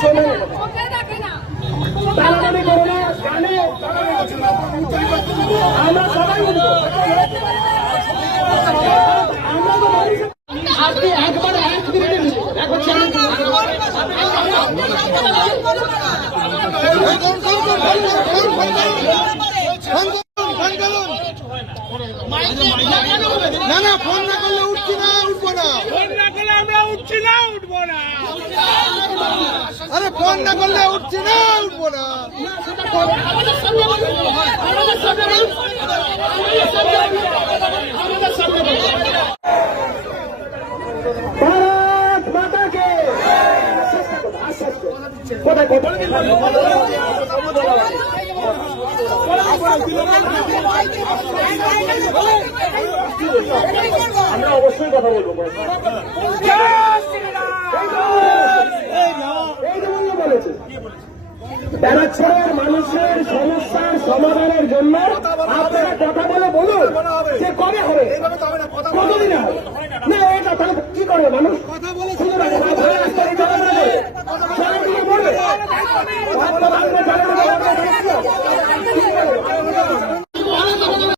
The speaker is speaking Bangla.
শোনেন না। টানাটানি করো না কানে আমরা সবাই উঠবো আমরা তো বলছি, আপনি একবার এক মিনিটে এখন না না ফোন না করলে উঠছি না উঠবো না। ফোন না করলে উঠছি না উঠবো না। বলুন আমাদের সামনে বলুন ভারত মাতাকে। কোথায় কোথায় আমরা অবশ্যই কথা বলব। ব্যারাকপুরের মানুষের সমস্যার সমাধানের জন্য আপনারা কথা বলে বলুন যে কবে হবে? কতদিন হবে? না এটা তাহলে কি করে মানুষ? কথা বলে শুধু